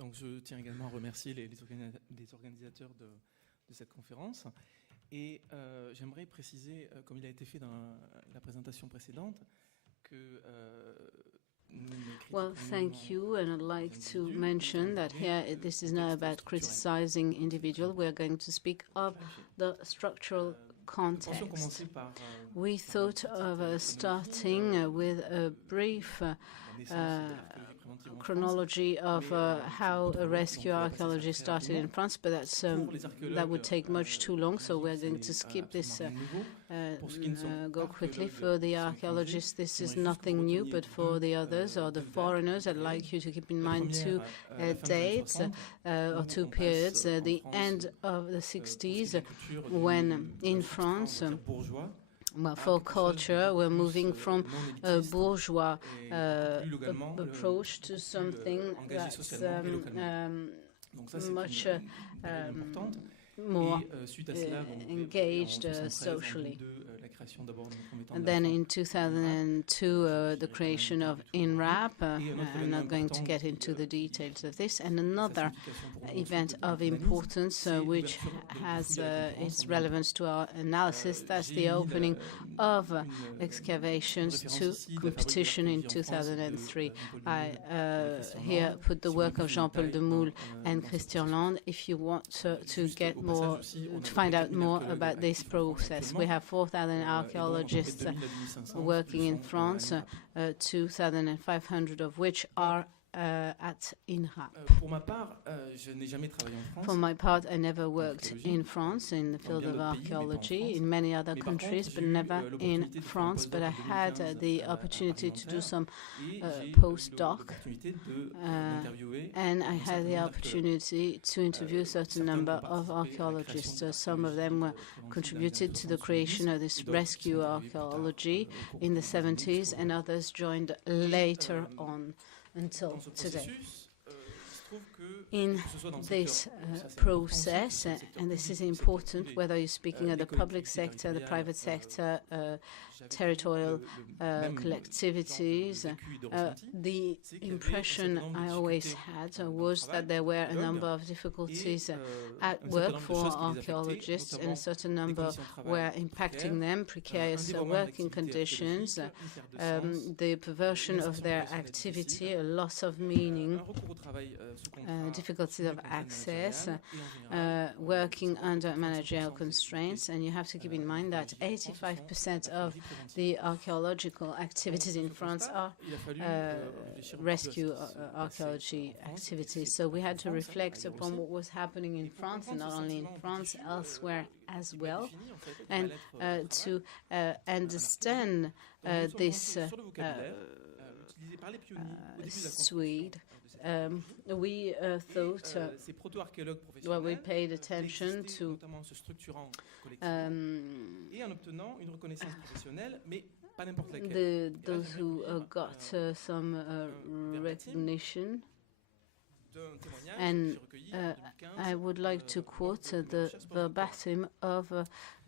Donc je tiens également à remercier les organisateurs de cette conférence. Et j'aimerais préciser, comme il a été fait dans la présentation précédente, que well, thank you, and I'd like to mention that here this is not about criticizing individual. We are going to speak of the structural context. We thought of starting with a brief chronology of how rescue archaeology started in France, but that would take much too long, so we're going to skip this, go quickly. For the archaeologists, this is nothing new, but for the others or the foreigners, I'd like you to keep in mind two dates or two periods. The end of the 60s, when in France, well, for culture, we're moving from a bourgeois approach to something that's much more engaged socially. And then in 2002, the creation of INRAP. I'm not going to get into the details of this. And another event of importance, which has its relevance to our analysis, that's the opening of excavations to competition in 2003. I here put the work of Jean-Paul Demoule and Christian Land. If you want to get more, to find out more about this process, we have 4,000 archaeologists working in France, 2,500 of which are at INRAP. For my part, I never worked in France in the field of archaeology, in many other countries, but never in France. But I had the opportunity to do some postdoc, and I had the opportunity to interview a certain number of archaeologists. Some of them contributed to the creation of this rescue archaeology in the 70s, and others joined later on until today. In this process, and this is important, whether you're speaking of the public sector, the private sector, territorial collectivities, the impression I always had was that there were a number of difficulties at work for archaeologists, and a certain number were impacting them: precarious working conditions, the perversion of their activity, a loss of meaning, difficulties of access, working under managerial constraints. And you have to keep in mind that 85% of the archaeological activities in France are rescue archaeology activities. So we had to reflect upon what was happening in France, and not only in France, elsewhere as well, and to understand this Swede. We thought, well, we paid attention to those who got some recognition. And I would like to quote the verbatim of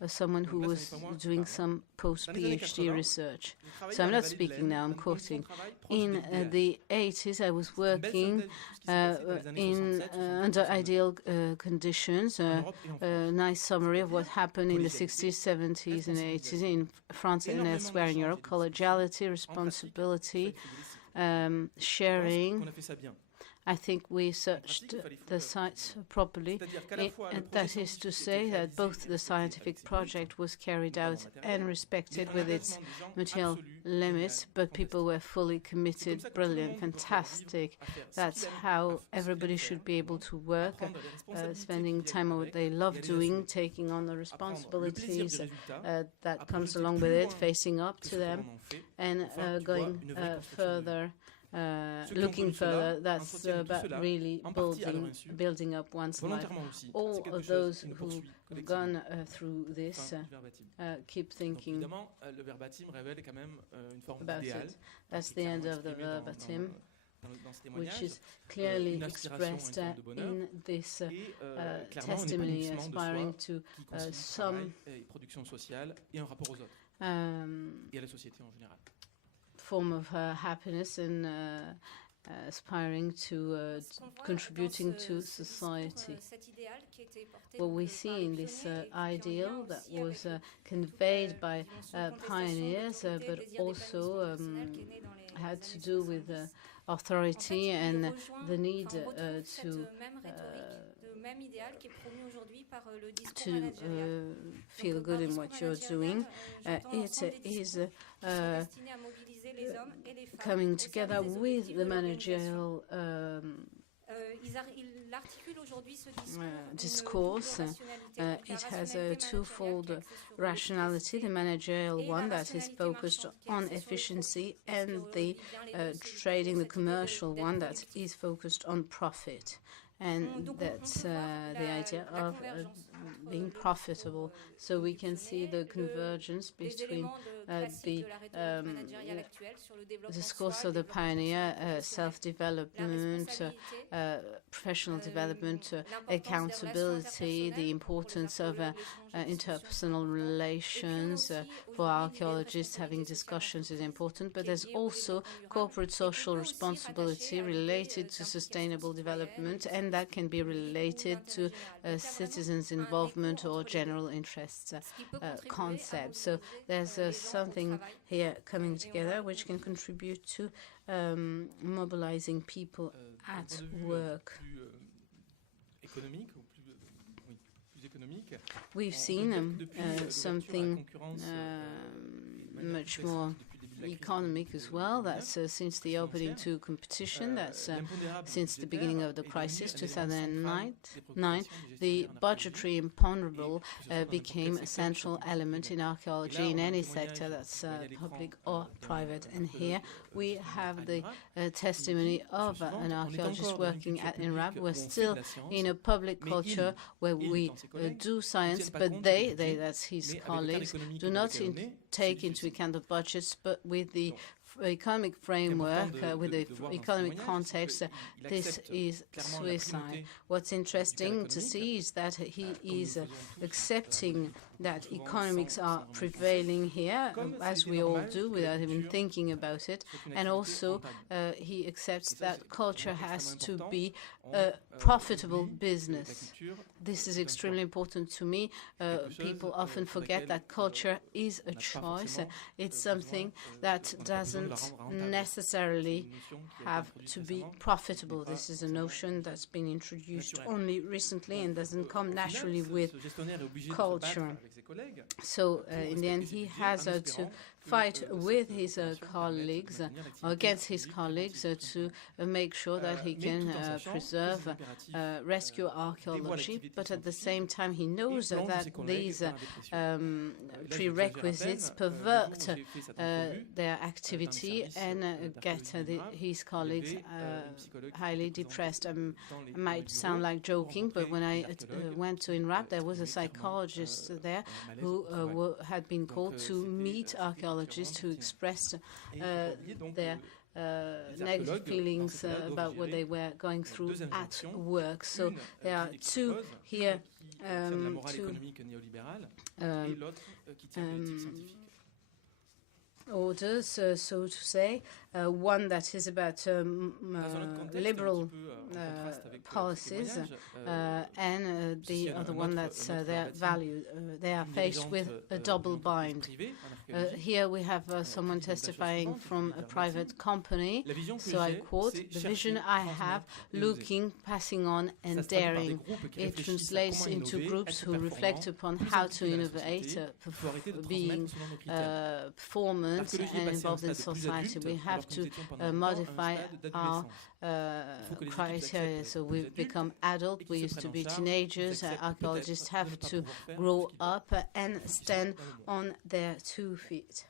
someone who was doing some post-PhD research. So I'm not speaking now, I'm quoting. In the 80s, I was working under ideal conditions, a nice summary of what happened in the 60s, 70s, and 80s in France and elsewhere in Europe: collegiality, responsibility, sharing. I think we searched the sites properly. That is to say that both the scientific project was carried out and respected with its material limits, but people were fully committed, brilliant, fantastic. That's how everybody should be able to work, spending time on what they love doing, taking on the responsibilities that comes along with it, facing up to them, and going further. Looking further, that's about really building up one's life. All of those who've gone through this keep thinking about it. That's the end of the verbatim, which is clearly expressed in this testimony, aspiring to some form of happiness and aspiring to contributing to society. What we see in this ideal that was conveyed by pioneers, but also had to do with authority and the need to feel good in what you're doing. It is coming together with the managerial discourse. It has a twofold rationality, the managerial one that is focused on efficiency, and the trading, the commercial one that is focused on profit. And that's the idea of being profitable. So we can see the convergence between the discourse of the pioneer, self-development, professional development, accountability, the importance of interpersonal relations. For archaeologists, having discussions is important, but there's also corporate social responsibility related to sustainable development, and that can be related to citizens' involvement or general interests concepts. So there's something here coming together which can contribute to mobilizing people at work. We've seen something much more economic as well. That's since the opening to competition, that's since the beginning of the crisis, 2009, the budgetary imponderable became a central element in archaeology in any sector, that's public or private. And here we have the testimony of an archaeologist working at INRAP. We're still in a public culture where we do science, but they, that's his colleagues, do not take into account the budgets, but with the economic framework, with the economic context, this is suicide. What's interesting to see is that he is accepting that economics are prevailing here, as we all do, without even thinking about it. And also, he accepts that culture has to be a profitable business. This is extremely important to me. People often forget that culture is a choice. It's something that doesn't necessarily have to be profitable. This is a notion that's been introduced only recently and doesn't come naturally with culture. So in the end, he has to fight with his colleagues, or against his colleagues, to make sure that he can preserve, rescue archaeology. But at the same time, he knows that these prerequisites pervert their activity and get his colleagues highly depressed. I might sound like joking, but when I went to INRAP, there was a psychologist there who had been called to meet archaeologists who expressed their negative feelings about what they were going through at work. So there are two here, orders, so to say. One that is about liberal policies, and the other one that's their value. They are faced with a double bind. Here we have someone testifying from a private company. So I quote, "The vision I have, looking, passing on, and daring." It translates into groups who reflect upon how to innovate, being performant and involved in society. We have to modify our criteria. So we've become adult. We used to be teenagers. Archaeologists have to grow up and stand on their 2 feet.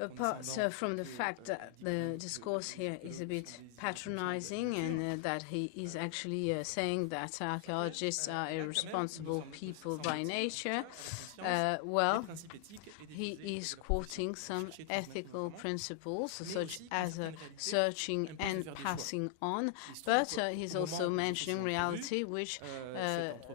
Apart from the fact that the discourse here is a bit patronizing and that he is actually saying that archaeologists are irresponsible people by nature, well, he is quoting some ethical principles such as searching and passing on, but he's also mentioning reality which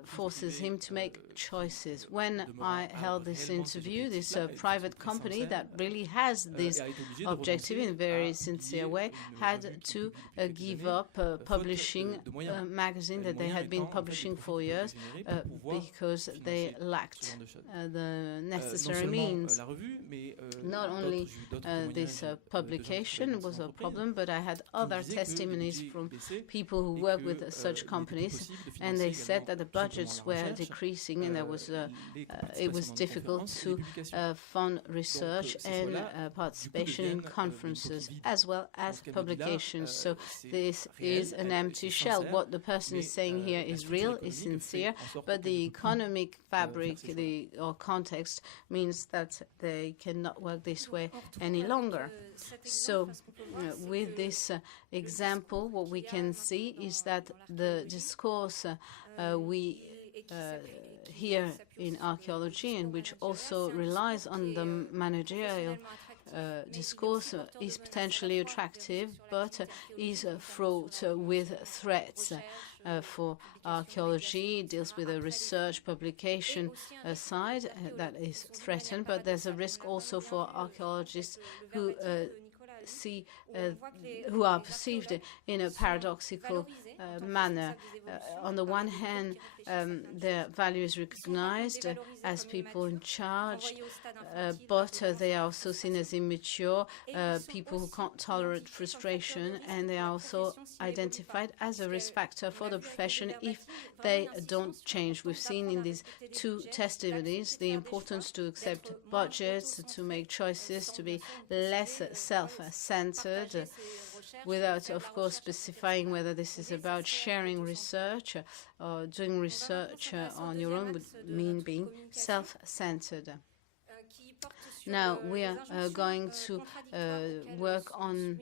forces him to make choices. When I held this interview, this private company that really has this objective in a very sincere way had to give up publishing a magazine that they had been publishing for years because they lacked the necessary means. Not only this publication was a problem, but I had other testimonies from people who work with such companies, and they said that the budgets were decreasing and there was it was difficult to fund research and participation in conferences as well as publications. So this is an empty shell. What the person is saying here is real, is sincere, but the economic fabric, or context means that they cannot work this way any longer. So with this example, what we can see is that the discourse we hear in archaeology, and which also relies on the managerial discourse, is potentially attractive, but is fraught with threats. For archaeology, it deals with a research publication side that is threatened, but there's a risk also for archaeologists who who are perceived in a paradoxical manner. On the one hand, their value is recognized as people in charge, but they are also seen as immature, people who can't tolerate frustration, and they are also identified as a risk factor for the profession if they don't change. We've seen in these two testimonies the importance to accept budgets, to make choices, to be less self-centered, without, of course, specifying whether this is about sharing research or doing research on your own would mean being self-centered. Now we are going to work on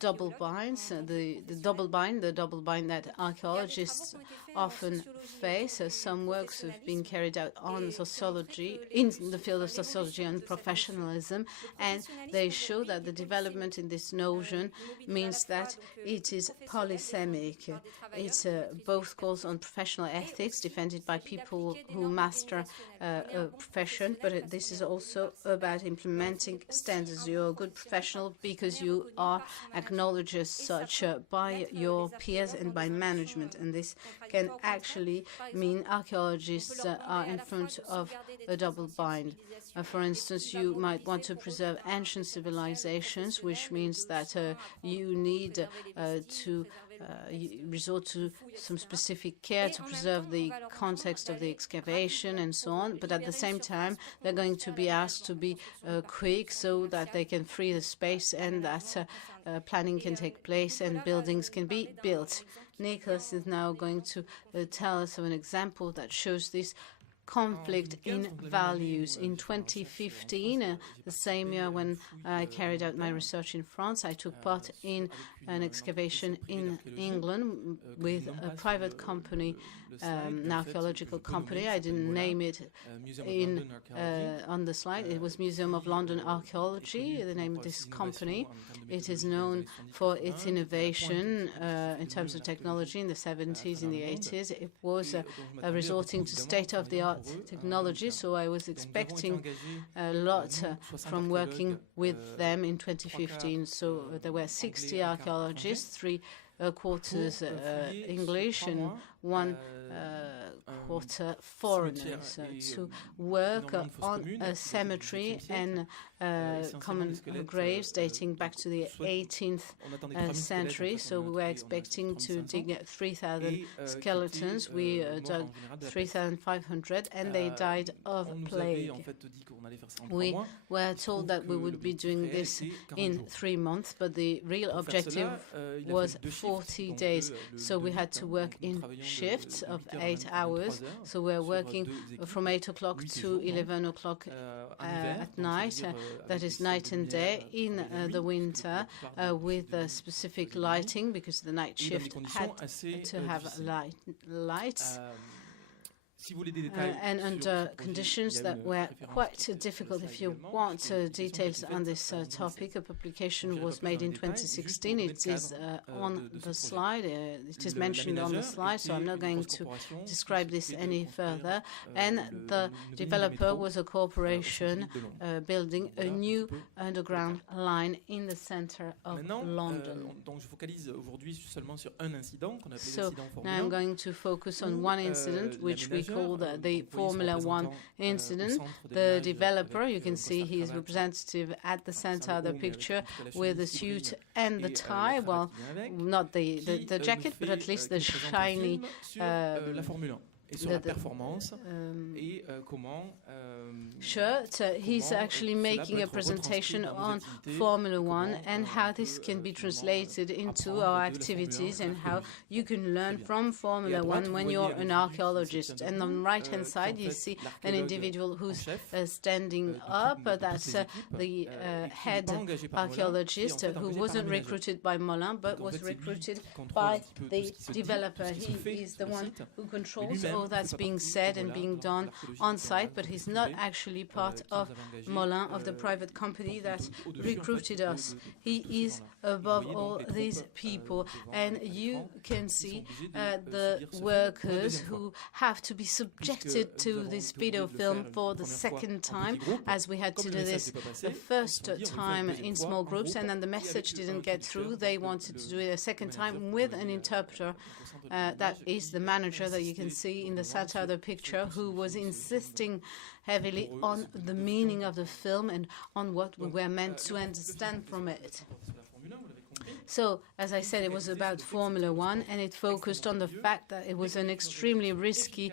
double binds, the double bind that archaeologists often face. Some works have been carried out on sociology, in the field of sociology and professionalism, and they show that the development in this notion means that it is polysemic. It both calls on professional ethics defended by people who master a profession, but this is also about implementing standards. You're a good professional because you are acknowledged as such by your peers and by management, and this can actually mean archaeologists are in front of a double bind. For instance, you might want to preserve ancient civilizations, which means that you need to resort to some specific care to preserve the context of the excavation and so on, but at the same time they're going to be asked to be quick so that they can free the space and that planning can take place and buildings can be built. Nicholas is now going to tell us of an example that shows this conflict in values. In 2015, the same year when I carried out my research in France, I took part in an excavation in England with a private company, an archaeological company. I didn't name it on the slide. It was Museum of London Archaeology, the name of this company. It is known for its innovation in terms of technology in the 70s, in the 80s. It was resorting to state-of-the-art technology, so I was expecting a lot from working with them in 2015. So there were 60 archaeologists, 3/4 English and 1/4 foreigners, to work on a cemetery and common graves dating back to the 18th century. So we were expecting to dig 3,000 skeletons. We dug 3,500 and they died of plague. We were told that we would be doing this in 3 months, but the real objective was 40 days. So we had to work in shifts of 8 hours. So we're working from 8 o'clock to 11 o'clock at night. That is night and day in the winter with specific lighting, because the night shift had to have lights. and under conditions that were quite difficult. If you want details on this topic, a publication was made in 2016. It is on the slide. It is mentioned on the slide, so I'm not going to describe this any further. And the developer was a corporation building a new underground line in the center of London. So now I'm going to focus on one incident, which we call the Formula One incident. The developer, you can see his representative at the center of the picture with the suit and the tie. Well, not the jacket, but at least the shiny shirt. He's actually making a presentation on Formula One and how this can be translated into our activities and how you can learn from Formula One when you're an archaeologist. And on the right-hand side, you see an individual who's standing up. That's the head archaeologist who wasn't recruited by Molin, but was recruited by the developer. He is the one who controls all that's being said and being done on site, but he's not actually part of Molin, of the private company that recruited us. He is above all these people, and you can see the workers who have to be subjected to this video film for the second time, as we had to do this the first time in small groups, and then the message didn't get through. They wanted to do it a second time with an interpreter. That is the manager that you can see in the center of the picture, who was insisting heavily on the meaning of the film and on what we were meant to understand from it. So, as I said, it was about Formula One, and it focused on the fact that it was an extremely risky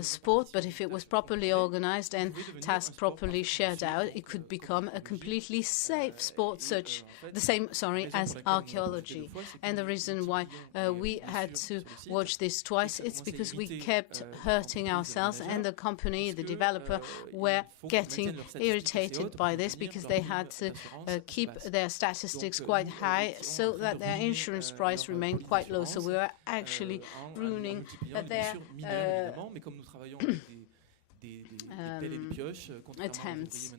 sport, but if it was properly organized and tasks properly shared out, it could become a completely safe sport, the same as archaeology. And the reason why we had to watch this twice, it's because we kept hurting ourselves, and the company, the developer, were getting irritated by this because they had to keep their statistics quite high, so that their insurance price remained quite low. So we were actually ruining their attempts.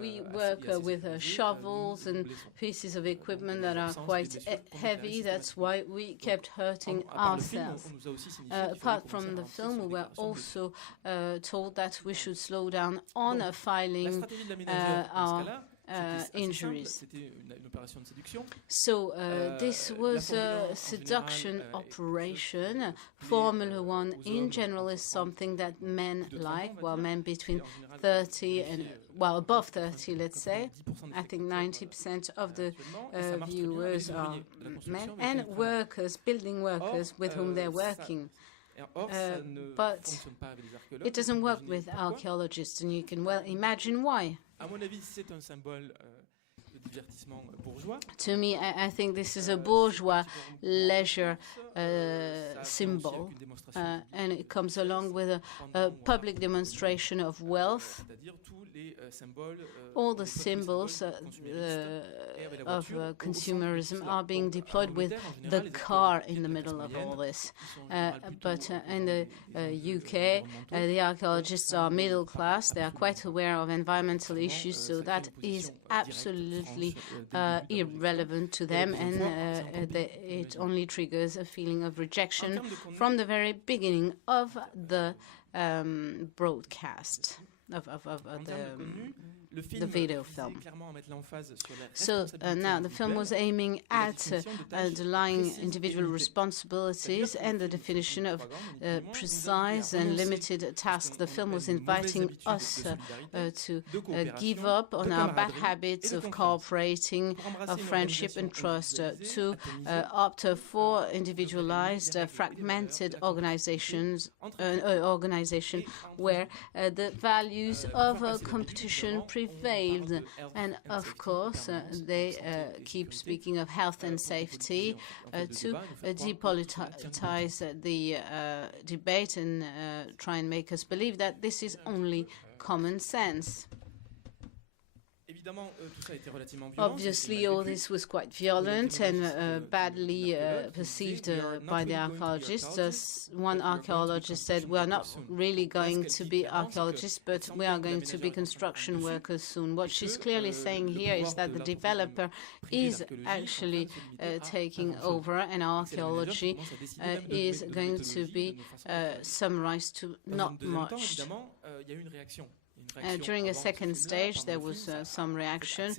We work with shovels and pieces of equipment that are quite heavy. That's why we kept hurting ourselves. Apart from the film, we were also told that we should slow down on filing our injuries. So this was a seduction operation. Formula One in general is something that men like, well, men between 30 and, well, above 30, let's say. I think 90% of the viewers are men, and workers, building workers with whom they're working. But it doesn't work with archaeologists, and you can well imagine why. To me, I think this is a bourgeois leisure symbol, and it comes along with a public demonstration of wealth. All the symbols of consumerism are being deployed with the car in the middle of all this. But in the UK, the archaeologists are middle class. They are quite aware of environmental issues, so that is absolutely irrelevant to them, and it only triggers a feeling of rejection from the very beginning of the broadcast. Of the video film. So now the film was aiming at underlying individual responsibilities and the definition of precise and limited tasks. The film was inviting us to give up on our bad habits of cooperating, of friendship and trust, to opt for individualized, fragmented organization where the values of competition prevailed. And of course, they keep speaking of health and safety to depoliticize the debate and try and make us believe that this is only common sense. Obviously, all this was quite violent and badly perceived by the archaeologists. One archaeologist said, "We are not really going to be archaeologists, but we are going to be construction workers soon." What she's clearly saying here is that the developer is actually taking over, and archaeology is going to be summarized to not much. During a second stage, there was some reaction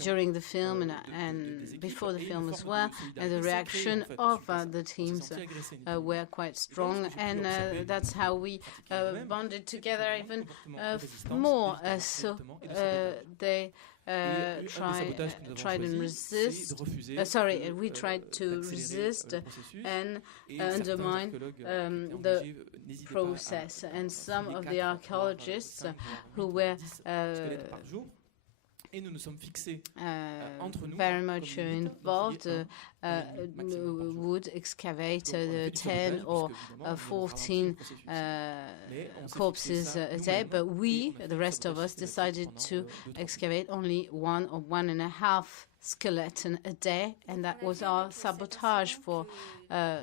during the film and before the film as well. And the reaction of the teams were quite strong, and that's how we bonded together even more. So they tried and resist. We tried to resist and undermine the process. And some of the archaeologists who were very much involved would excavate 10 or 14 corpses a day, but we, the rest of us, decided to excavate only 1 or 1.5 skeleton a day, and that was our sabotage for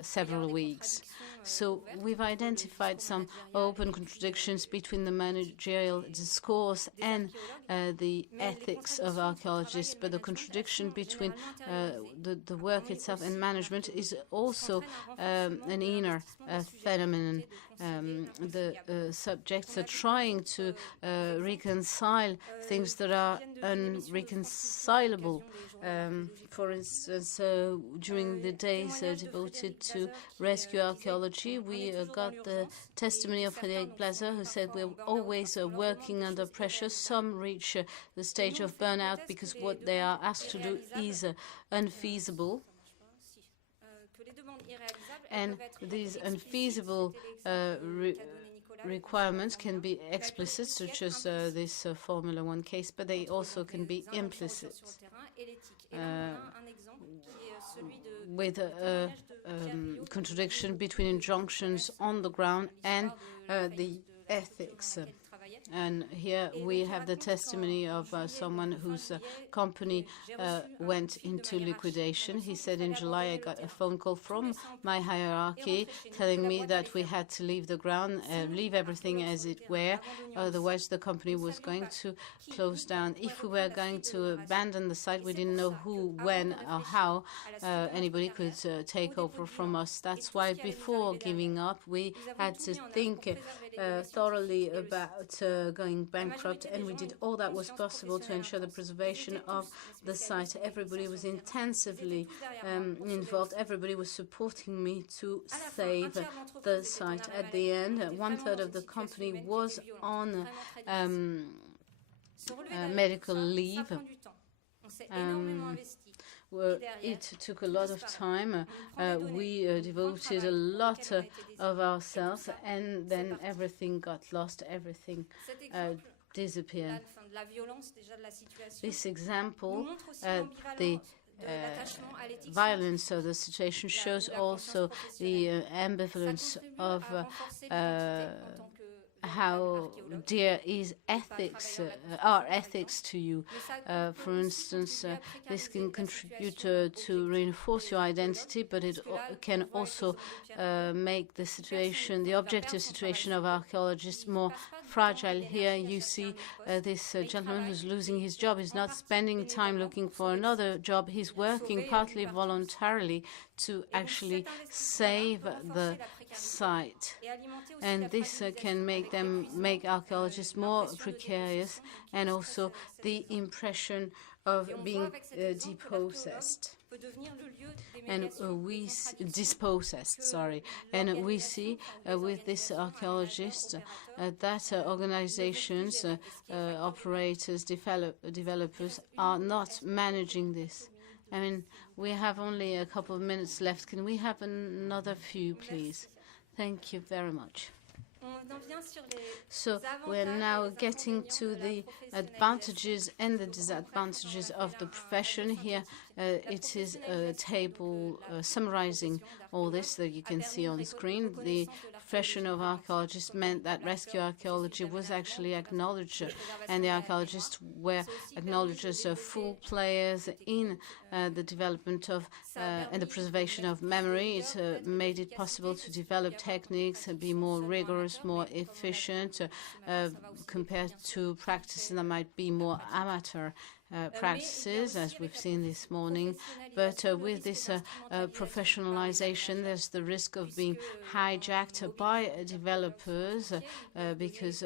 several weeks. So we've identified some open contradictions between the managerial discourse and the ethics of archaeologists, but the contradiction between the work itself and management is also an inner phenomenon. The subjects are trying to reconcile things that are unreconcilable. For instance, during the days devoted to rescue archaeology, we got the testimony of Frédéric Blazer, who said we're always working under pressure. Some reach the stage of burnout because what they are asked to do is unfeasible. And these unfeasible requirements can be explicit, such as this Formula One case, but they also can be implicit. With a contradiction between injunctions on the ground and the ethics. And here we have the testimony of someone whose company went into liquidation. He said, in July, I got a phone call from my hierarchy telling me that we had to leave the ground, leave everything as it were, otherwise the company was going to close down. If we were going to abandon the site, we didn't know who, when, or how anybody could take over from us. That's why before giving up, we had to think thoroughly about going bankrupt, and we did all that was possible to ensure the preservation of the site. Everybody was intensively involved. Everybody was supporting me to save the site. At the end, 1/3 of the company was on medical leave. It took a lot of time. We devoted a lot of ourselves, and then everything got lost, everything disappeared. This example, the violence of the situation, shows also the ambivalence of how dear is ethics, are ethics to you. For instance, this can contribute to reinforce your identity, but it can also make the situation, the objective situation of archaeologists more fragile. Here you see this gentleman who's losing his job. He's not spending time looking for another job. He's working partly voluntarily to actually save the site. And this can make archaeologists more precarious, and also the impression of being depossessed. And we dispossessed, and we see with this archaeologist that organizations, operators, developers are not managing this. I mean, we have only a couple of minutes left. Can we have another few, please? Thank you very much. So we're now getting to the advantages and the disadvantages of the profession. Here it is a table summarizing all this that you can see on screen. The profession of archaeologist meant that rescue archaeology was actually acknowledged, and the archaeologists were acknowledged as full players in the development of and the preservation of memory. It made it possible to develop techniques and be more rigorous, more efficient, compared to practices that might be more amateur practices, as we've seen this morning. But with this professionalization, there's the risk of being hijacked by developers because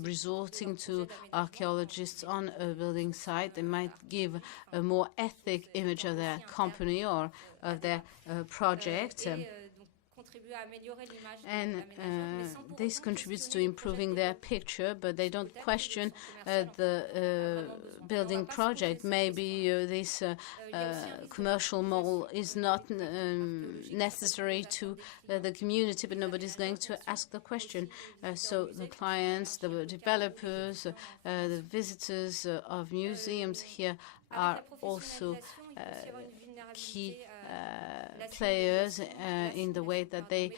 resorting to archaeologists on a building site, they might give a more ethnic image of their company or of their project. And this contributes to improving their picture, but they don't question the building project. Maybe this commercial mall is not necessary to the community, but nobody's going to ask the question. So the clients, the developers, the visitors of museums here are also key players in the way that they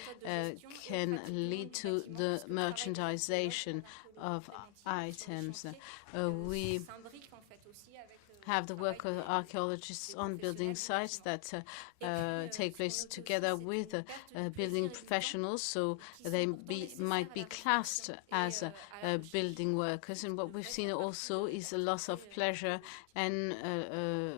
can lead to the merchandisation of items. We have the work of archaeologists on building sites that take place together with building professionals, so they might be classed as building workers. And what we've seen also is a loss of pleasure and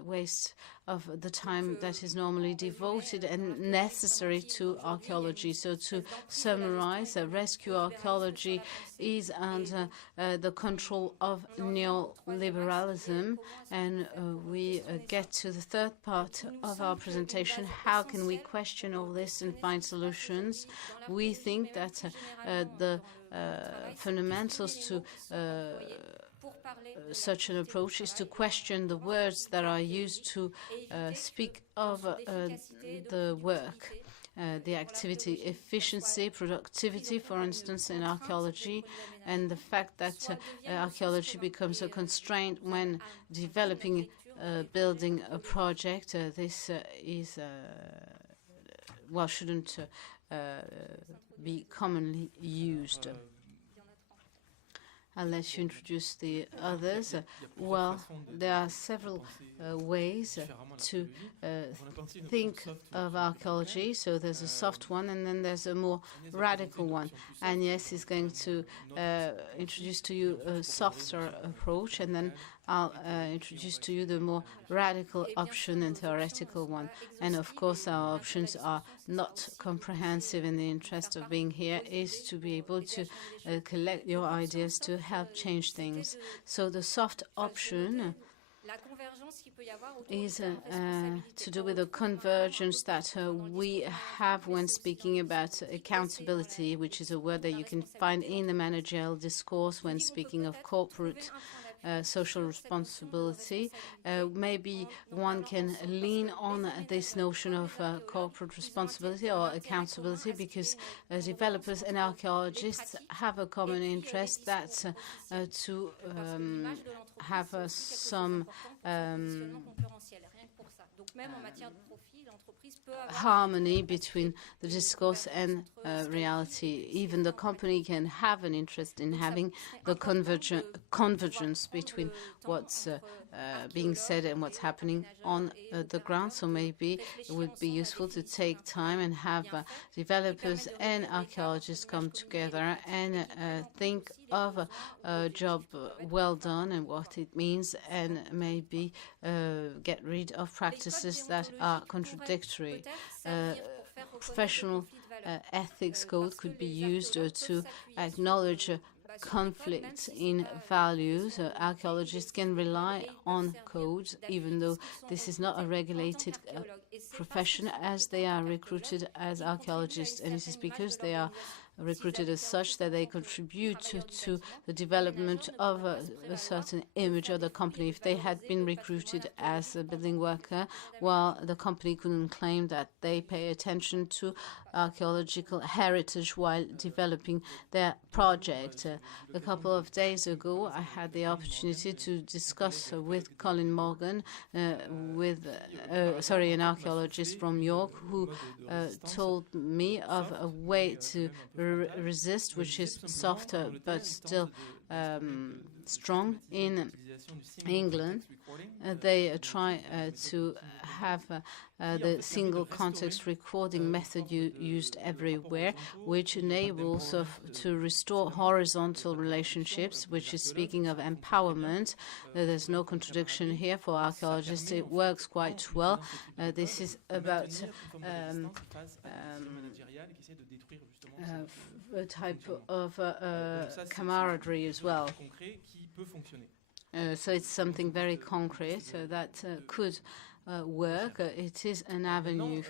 waste of the time that is normally devoted and necessary to archaeology. So to summarize, rescue archaeology is under the control of neoliberalism, and we get to the third part of our presentation. How can we question all this and find solutions? We think that the fundamentals to such an approach is to question the words that are used to speak of the work, the activity, efficiency, productivity, for instance, in archaeology, and the fact that archaeology becomes a constraint when developing, building a project. This is, well, shouldn't be commonly used. I'll let you introduce the others. Well, there are several ways to think of archaeology. So there's a soft one, and then there's a more radical one. Agnès is going to introduce to you a softer approach, and then I'll introduce to you the more radical option and theoretical one. And of course, our options are not comprehensive. In the interest of being here is to be able to collect your ideas to help change things. So the soft option is to do with the convergence that we have when speaking about accountability, which is a word that you can find in the managerial discourse when speaking of corporate social responsibility. Maybe one can lean on this notion of corporate responsibility or accountability because developers and archaeologists have a common interest, that's to have some harmony between the discourse and reality. Even the company can have an interest in having the convergence between what's being said and what's happening on the ground. So maybe it would be useful to take time and have developers and archaeologists come together and think of a job well done and what it means, and maybe get rid of practices that are contradictory. Professional ethics code could be used to acknowledge conflicts in values. Archaeologists can rely on codes, even though this is not a regulated profession, as they are recruited as archaeologists, and it is because they are recruited as such that they contribute to the development of a certain image of the company. If they had been recruited as a building worker, well, the company couldn't claim that they pay attention to archaeological heritage while developing their project. A couple of days ago, I had the opportunity to discuss with Colin Morgan, an archaeologist from York, who told me of a way to resist, which is softer but still strong. In England, they try to have the single context recording method used everywhere, which enables to restore horizontal relationships, which is speaking of empowerment. There's no contradiction here for archaeologists. It works quite well. This is about a type of camaraderie as well. So it's something very concrete that could work. It is an avenue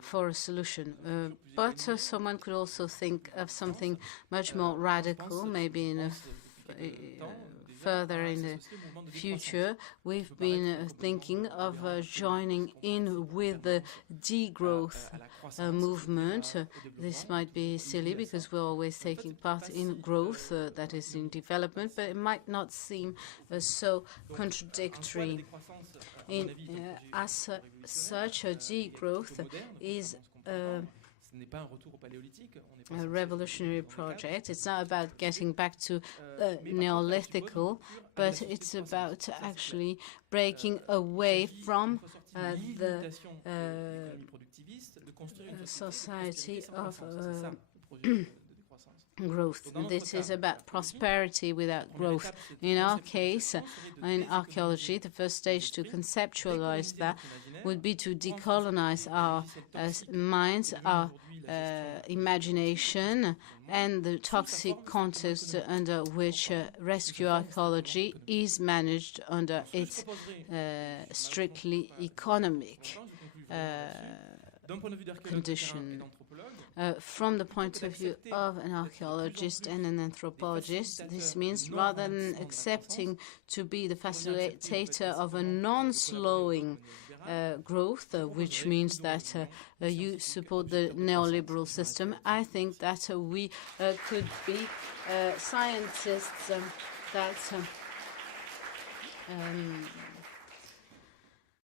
for a solution. But someone could also think of something much more radical, maybe in further in the future. We've been thinking of joining in with the degrowth movement. This might be silly because we're always taking part in growth, that is in development, but it might not seem so contradictory. As such, a degrowth is a revolutionary project. It's not about getting back to Neolithical, but it's about actually breaking away from the society of growth. This is about prosperity without growth. In our case, in archaeology, the first stage to conceptualize that would be to decolonize our minds, our imagination, and the toxic context under which rescue archaeology is managed under its strictly economic condition. From the point of view of an archaeologist and an anthropologist, this means rather than accepting to be the facilitator of a non-slowing growth, which means that you support the neoliberal system, I think that we could be scientists that